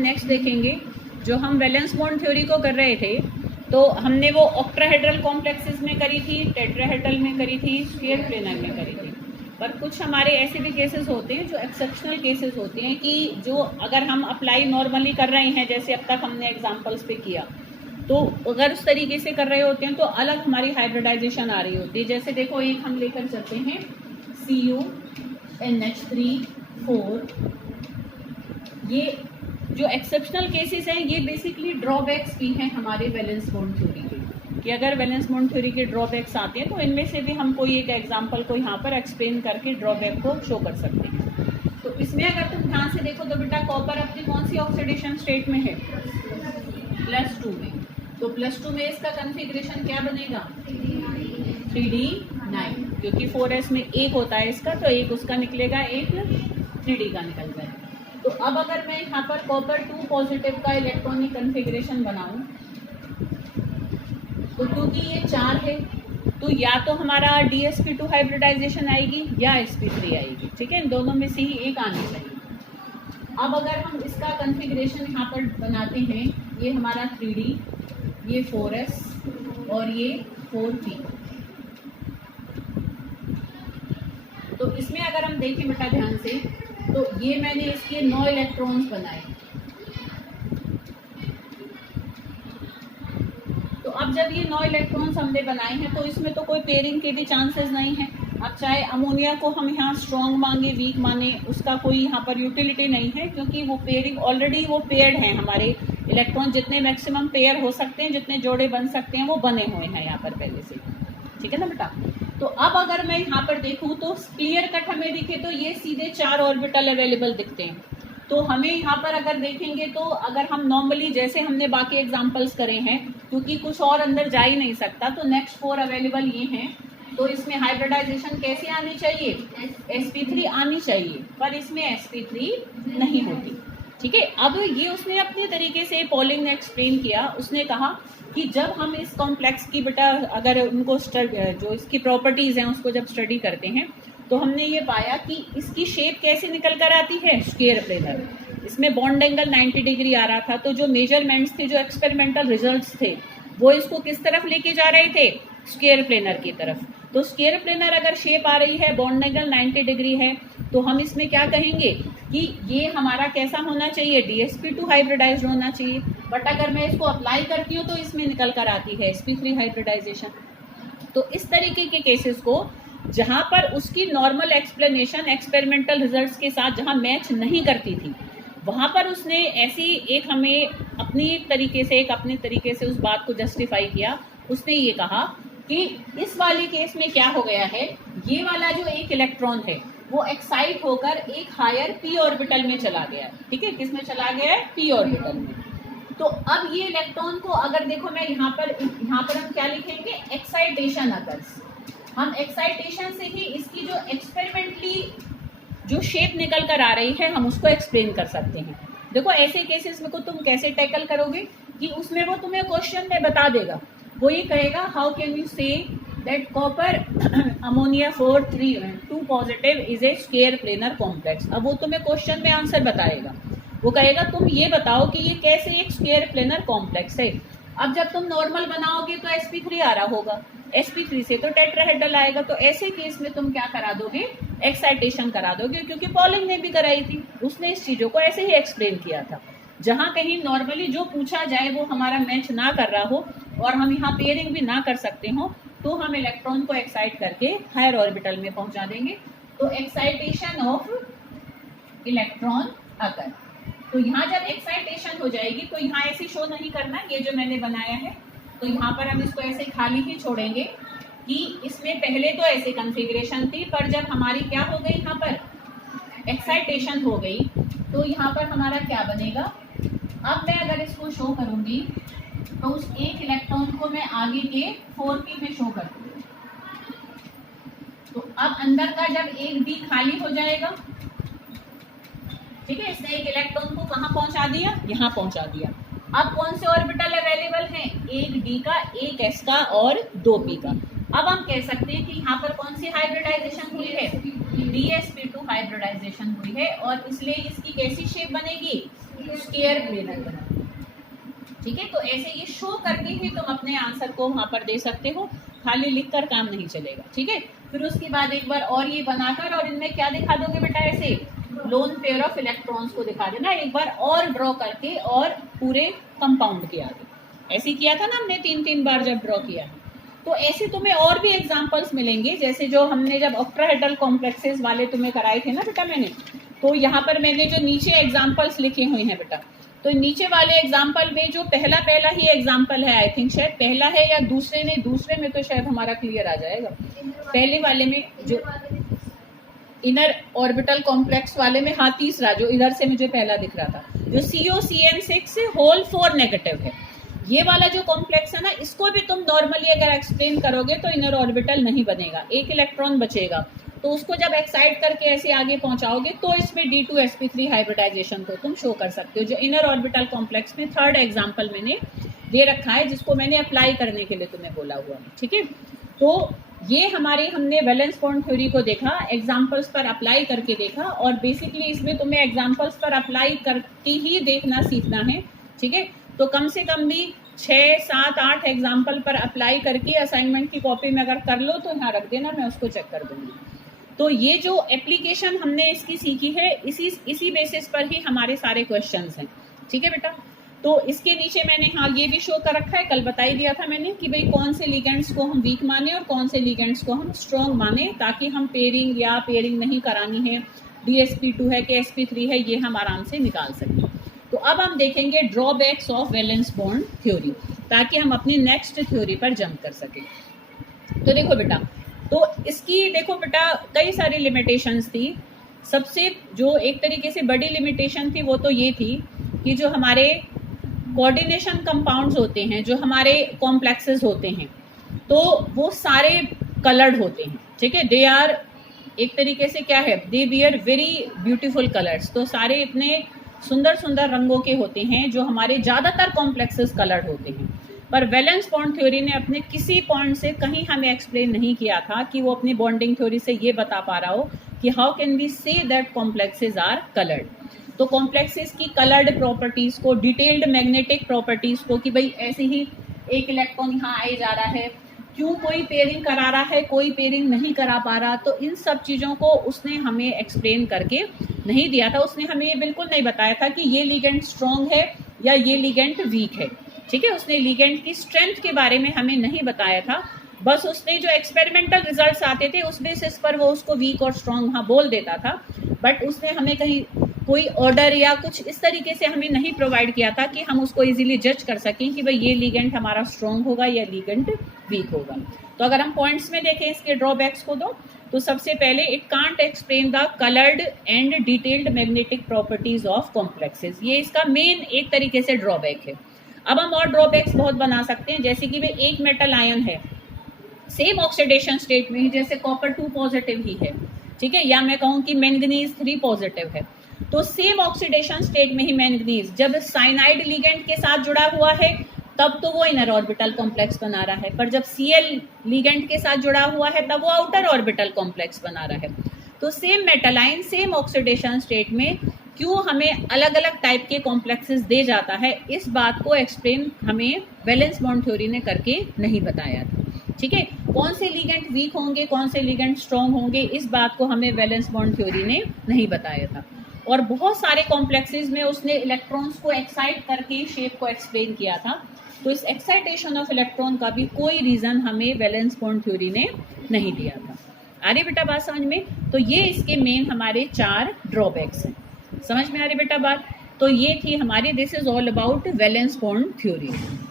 Next देखेंगे, जो हम वैलेंस बॉन्ड थ्योरी को कर रहे थे, तो हमने वो ऑक्टाहेड्रल कॉम्प्लेक्सेस में करी थी, टेट्राहेड्रल में करी थी, स्फीयर प्लेनर में करी थी। पर कुछ हमारे ऐसे भी केसेस होते हैं जो एक्सेप्शनल केसेस होते हैं कि जो अगर हम अप्लाई नॉर्मली कर रहे हैं, जैसे अब तक हमने एग्जांपल्स पे किया, तो अगर उस तरीके से कर रहे होते हैं तो अलग हमारी हाइब्रिडाइजेशन आ रही होती है। जैसे देखो, एक हम लेकर चलते हैं CuNH3,4। ये जो एक्सेप्शनल केसेस हैं ये बेसिकली ड्रॉबैक्स भी हैं हमारे वैलेंस बॉन्ड थ्योरी के, कि अगर वैलेंस बॉन्ड थ्योरी के ड्रॉबैक्स आते हैं तो इनमें से भी हम कोई एक एग्जांपल को यहाँ पर एक्सप्लेन करके ड्रॉबैक को शो कर सकते हैं। तो इसमें अगर तुम ध्यान से देखो तो बेटा कॉपर अपनी कौन सी ऑक्सीडेशन स्टेट में है? +2 में। तो +2 में इसका कन्फिग्रेशन क्या बनेगा? 3D9, क्योंकि 4s में एक होता है इसका, तो एक उसका निकलेगा, एक 3D का निकल जाएगा। तो अब अगर मैं यहाँ पर कॉपर 2 पॉजिटिव का इलेक्ट्रॉनिक कन्फिग्रेशन बनाऊं, तो क्योंकि ये 4 है तो या तो हमारा DsP2 हाइब्रिडाइजेशन आएगी या sp3 आएगी, ठीक है, इन दोनों में से ही एक आनी चाहिए। अब अगर हम इसका कन्फिग्रेशन यहाँ पर बनाते हैं, ये हमारा 3D, ये 4s और ये 4p। तो इसमें अगर हम देखें बेटा ध्यान से, तो ये मैंने इसके 9 इलेक्ट्रॉन्स बनाए। तो अब जब ये 9 इलेक्ट्रॉन्स हमने बनाए हैं तो इसमें तो कोई पेयरिंग के भी चांसेस नहीं है। अब चाहे अमोनिया को हम यहाँ स्ट्रॉन्ग मांगे, वीक माने, उसका कोई यहाँ पर यूटिलिटी नहीं है, क्योंकि वो पेयरिंग ऑलरेडी वो पेयर्ड हैं। हमारे इलेक्ट्रॉन जितने मैक्सिमम पेयर हो सकते हैं, जितने जोड़े बन सकते हैं, वो बने हुए हैं यहाँ पर पहले से, ठीक है ना बेटा। तो अब अगर मैं यहाँ पर देखूँ तो क्लियर कट हमें दिखे तो ये सीधे 4 ऑर्बिटल अवेलेबल दिखते हैं। तो हमें यहाँ पर अगर देखेंगे तो अगर हम नॉर्मली जैसे हमने बाकी एग्जांपल्स करे हैं, क्योंकि कुछ और अंदर जा ही नहीं सकता, तो नेक्स्ट 4 अवेलेबल ये हैं। तो इसमें हाइब्रिडाइजेशन कैसे आनी चाहिए? sp3 आनी चाहिए, पर इसमें sp3 नहीं होती, ठीक है। अब ये उसने अपने तरीके से, पॉलिंग ने एक्सप्लेन किया, उसने कहा कि जब हम इस कॉम्प्लेक्स की बेटा अगर उनको जो इसकी प्रॉपर्टीज हैं उसको जब स्टडी करते हैं, तो हमने ये पाया कि इसकी शेप कैसे निकल कर आती है? Square planar. इसमें बॉन्ड एंगल 90 डिग्री आ रहा था, तो जो मेजरमेंट्स थे, जो एक्सपेरिमेंटल रिजल्ट्स थे, वो इसको किस तरफ लेके जा रहे थे? स्क्वायर प्लेनर की तरफ। तो स्क्वायर प्लेनर अगर शेप आ रही है, बॉन्ड एंगल 90 डिग्री है, तो हम इसमें क्या कहेंगे कि ये हमारा कैसा होना चाहिए? DsP2 हाइब्रिडाइज्ड होना चाहिए। बट अगर मैं इसको अप्लाई करती हूँ तो इसमें निकल कर आती है sp3 हाइब्रिडाइजेशन। तो इस तरीके के केसेस को जहाँ पर उसकी नॉर्मल एक्सप्लेनेशन एक्सपेरिमेंटल रिजल्ट्स के साथ जहाँ मैच नहीं करती थी, वहाँ पर उसने ऐसी एक हमें अपने तरीके से उस बात को जस्टिफाई किया। उसने ये कहा कि इस वाले केस में क्या हो गया है, ये वाला जो एक इलेक्ट्रॉन है वो एक्साइट होकर एक हायर p ऑर्बिटल में चला गया है, ठीक है। किस में चला गया है? p ऑर्बिटल में। तो अब ये इलेक्ट्रॉन को अगर देखो, मैं यहाँ पर हम क्या लिखेंगे? Excitation occurs. हम एक्साइटेशन से ही इसकी जो एक्सपेरिमेंटली जो शेप निकल कर आ रही है, हम उसको एक्सप्लेन कर सकते हैं। देखो ऐसे केसेस में को तुम कैसे टैकल करोगे कि उसमें वो तुम्हें क्वेश्चन में बता देगा, वो ये कहेगा how can you say that copper ammonia 4,3,2 positive is a square planar complex. अब वो तुम्हें क्वेश्चन में आंसर बताएगा, वो कहेगा तुम ये बताओ कि ये कैसे एक स्क्वायर प्लेनर कॉम्प्लेक्स है। अब जब तुम नॉर्मल बनाओगे तो sp3 आ रहा होगा, sp3 से तो टेट्राहेड्रल आएगा। तो ऐसे केस में तुम क्या करा दोगे? एक्साइटेशन करा दोगे, क्योंकि पॉलिंग ने भी कराई थी, उसने इस चीज़ों को ऐसे ही एक्सप्लेन किया था। जहाँ कहीं नॉर्मली जो पूछा जाए वो हमारा मैच ना कर रहा हो और हम यहाँ पेयरिंग भी ना कर सकते हो, तो हम इलेक्ट्रॉन को एक्साइट करके हायर ऑर्बिटल में पहुंचा देंगे। तो एक्साइटेशन ऑफ इलेक्ट्रॉन अकर। तो यहाँ जब एक्साइटेशन हो जाएगी तो यहाँ ऐसे शो नहीं करना, ये जो मैंने बनाया है, तो यहाँ पर हम इसको ऐसे खाली ही छोड़ेंगे कि इसमें पहले तो ऐसे कॉन्फ़िगरेशन थी, पर जब हमारी क्या हो गई, यहाँ पर एक्साइटेशन हो गई, तो यहाँ पर हमारा क्या बनेगा? अब मैं अगर इसको शो करूँगी तो उस एक इलेक्ट्रॉन को मैं आगे के 4p में शो कर दूँगी। तो अब अंदर का जब एक d खाली हो जाएगा, ठीक है, इसने एक इलेक्ट्रॉन को कहाँ पहुंचा दिया? यहाँ पहुंचा दिया। अब कौन से ऑर्बिटल अवेलेबल हैं? एक d का, एक s का और 2p का। अब हम कह सकते हैं कि यहाँ पर कौन सी हाइब्रिडाइजेशन हुई है? DsP2 हाइब्रिडाइजेशन हुई है, और इसलिए इसकी कैसी शेप बनेगी? स्क्वायर प्लेनर बनाओ। ठीक है, तो ऐसे ये शो करके ही तुम अपने आंसर को वहां पर दे सकते हो, खाली लिखकर काम नहीं चलेगा। ठीक है, फिर उसके बाद एक बार और ये बनाकर और इनमें क्या दिखा दोगे बेटा, ऐसे लोन पेयर ऑफ इलेक्ट्रॉन्स को दिखा देना, एक बार और ड्रॉ करके और पूरे कंपाउंड के आगे। ऐसे किया था ना हमने 3-3 बार जब ड्रॉ किया। तो ऐसे तुम्हें और भी एग्जांपल्स मिलेंगे, जैसे जो हमने जब ऑक्टाहेड्रल कॉम्प्लेक्सेस वाले तुम्हें कराए थे ना बेटा मैंने, तो यहाँ पर मैंने जो नीचे एग्जांपल्स लिखे हुए हैं बेटा, तो नीचे वाले एग्जाम्पल में जो पहला ही एग्जाम्पल है, आई थिंक शायद पहला है या दूसरे में तो शायद हमारा क्लियर आ जाएगा। पहले वाले में जो इनर ऑर्बिटल कॉम्प्लेक्स वाले में, हाँ तीसरा जो इधर से मुझे पहला दिख रहा था, जो COCN6 होल 4 नेगेटिव है, ये वाला जो कॉम्प्लेक्स है ना, इसको भी तुम नॉर्मली अगर एक्सप्लेन करोगे तो इनर ऑर्बिटल नहीं बनेगा, एक इलेक्ट्रॉन बचेगा, तो उसको जब एक्साइट करके ऐसे आगे पहुंचाओगे तो इसमें D2sp3 हाइब्रिडाइजेशन को तुम शो कर सकते हो, जो इनर ऑर्बिटल कॉम्प्लेक्स में थर्ड एग्जांपल मैंने दे रखा है, जिसको मैंने अप्लाई करने के लिए तुम्हें बोला हुआ है। ठीक है, तो ये हमने वैलेंस बॉन्ड थ्योरी को देखा, एग्जाम्पल्स पर अप्लाई करके देखा, और बेसिकली इसमें तुम्हें एग्जाम्पल्स पर अप्लाई करके ही देखना सीखना है। ठीक है, तो कम से कम भी 6, 7, 8 एग्जाम्पल पर अप्लाई करके असाइनमेंट की कॉपी में अगर कर लो तो यहाँ रख देना, मैं उसको चेक कर दूंगी। तो ये जो एप्लीकेशन हमने इसकी सीखी है, इसी बेसिस पर ही हमारे सारे क्वेश्चंस हैं। ठीक है बेटा, तो इसके नीचे मैंने हाँ ये भी शो कर रखा है, कल बता ही दिया था मैंने कि भाई कौन से लिगेंड्स को हम वीक माने और कौन से लिगेंड्स को हम स्ट्रॉन्ग माने, ताकि हम पेयरिंग नहीं करानी है, DSP2 है कि sp3 है, ये हम आराम से निकाल सकें। तो अब हम देखेंगे drawbacks of valence bond theory, ताकि हम अपनी नेक्स्ट थ्योरी पर जंप कर सकें। तो देखो बेटा, तो इसकी देखो बेटा कई सारी लिमिटेशंस थी। सबसे जो एक तरीके से बड़ी लिमिटेशन थी वो तो ये थी कि जो हमारे कोऑर्डिनेशन कंपाउंड्स होते हैं, जो हमारे कॉम्प्लेक्सेस होते हैं, तो वो सारे कलर्ड होते हैं। ठीक है, दे आर एक तरीके से क्या है, they wear very beautiful colours, तो सारे इतने सुंदर सुंदर रंगों के होते हैं, जो हमारे ज़्यादातर कॉम्प्लेक्सेस कलर्ड होते हैं। पर वैलेंस बॉन्ड थ्योरी ने अपने किसी पॉइंट से कहीं हमें एक्सप्लेन नहीं किया था कि वो अपनी बॉन्डिंग थ्योरी से ये बता पा रहा हो कि how can we say that complexes are coloured. तो कॉम्प्लेक्सेस की कलर्ड प्रॉपर्टीज को, डिटेल्ड मैग्नेटिक प्रॉपर्टीज को, कि भाई ऐसे ही एक इलेक्ट्रॉन यहाँ आए जा रहा है, क्यों कोई पेयरिंग करा रहा है, कोई पेयरिंग नहीं करा पा रहा, तो इन सब चीज़ों को उसने हमें एक्सप्लेन करके नहीं दिया था। उसने हमें ये बिल्कुल नहीं बताया था कि ये लिगेंड स्ट्रॉन्ग है या ये लिगेंड वीक है। ठीक है, उसने लिगेंड की स्ट्रेंथ के बारे में हमें नहीं बताया था, बस उसने जो एक्सपेरिमेंटल रिजल्ट्स आते थे उस बेसिस पर वो उसको वीक और स्ट्रॉन्ग हाँ बोल देता था, बट उसने हमें कहीं कोई ऑर्डर या कुछ इस तरीके से हमें नहीं प्रोवाइड किया था कि हम उसको इजीली जज कर सकें कि भाई ये लिगेंड हमारा स्ट्रॉन्ग होगा या लिगेंड वीक होगा। तो अगर हम पॉइंट्स में देखें इसके ड्रॉबैक्स को तो सबसे पहले it can't explain the coloured and detailed magnetic properties of complexes, ये इसका मेन एक तरीके से ड्रॉबैक है। अब हम और ड्रॉबैक्स बहुत बना सकते हैं, जैसे कि भाई एक मेटल आयन है सेम ऑक्सीडेशन स्टेट में ही, जैसे कॉपर 2 पॉजिटिव ही है, ठीक है, या मैं कहूँ कि मैंगनीज 3 पॉजिटिव है, तो सेम ऑक्सीडेशन स्टेट में ही मैंगनीज जब साइनाइड लिगेंड के साथ जुड़ा हुआ है तब तो वो इनर ऑर्बिटल कॉम्प्लेक्स बना रहा है, पर जब Cl लिगेंड के साथ जुड़ा हुआ है तब वो आउटर ऑर्बिटल कॉम्प्लेक्स बना रहा है। तो same metal ion same oxidation state में क्यों हमें अलग अलग टाइप के कॉम्प्लेक्सेस दे जाता है, इस बात को एक्सप्लेन हमें वैलेंस बॉन्ड थ्योरी ने करके नहीं बताया था। ठीक है, कौन से लिगेंड वीक होंगे, कौन से लिगेंड स्ट्रॉन्ग होंगे, इस बात को हमें वैलेंस बॉन्ड थ्योरी ने नहीं बताया था। और बहुत सारे कॉम्प्लेक्सेस में उसने इलेक्ट्रॉन्स को एक्साइट करके शेप को एक्सप्लेन किया था, तो इस एक्साइटेशन ऑफ इलेक्ट्रॉन का भी कोई रीजन हमें वैलेंस बॉन्ड थ्योरी ने नहीं दिया था। आ रही बेटा बात समझ में? तो ये इसके मेन हमारे 4 ड्रॉबैक्स हैं। समझ में आ रही बेटा बात? तो ये थी हमारी, this is all about valence bond theory.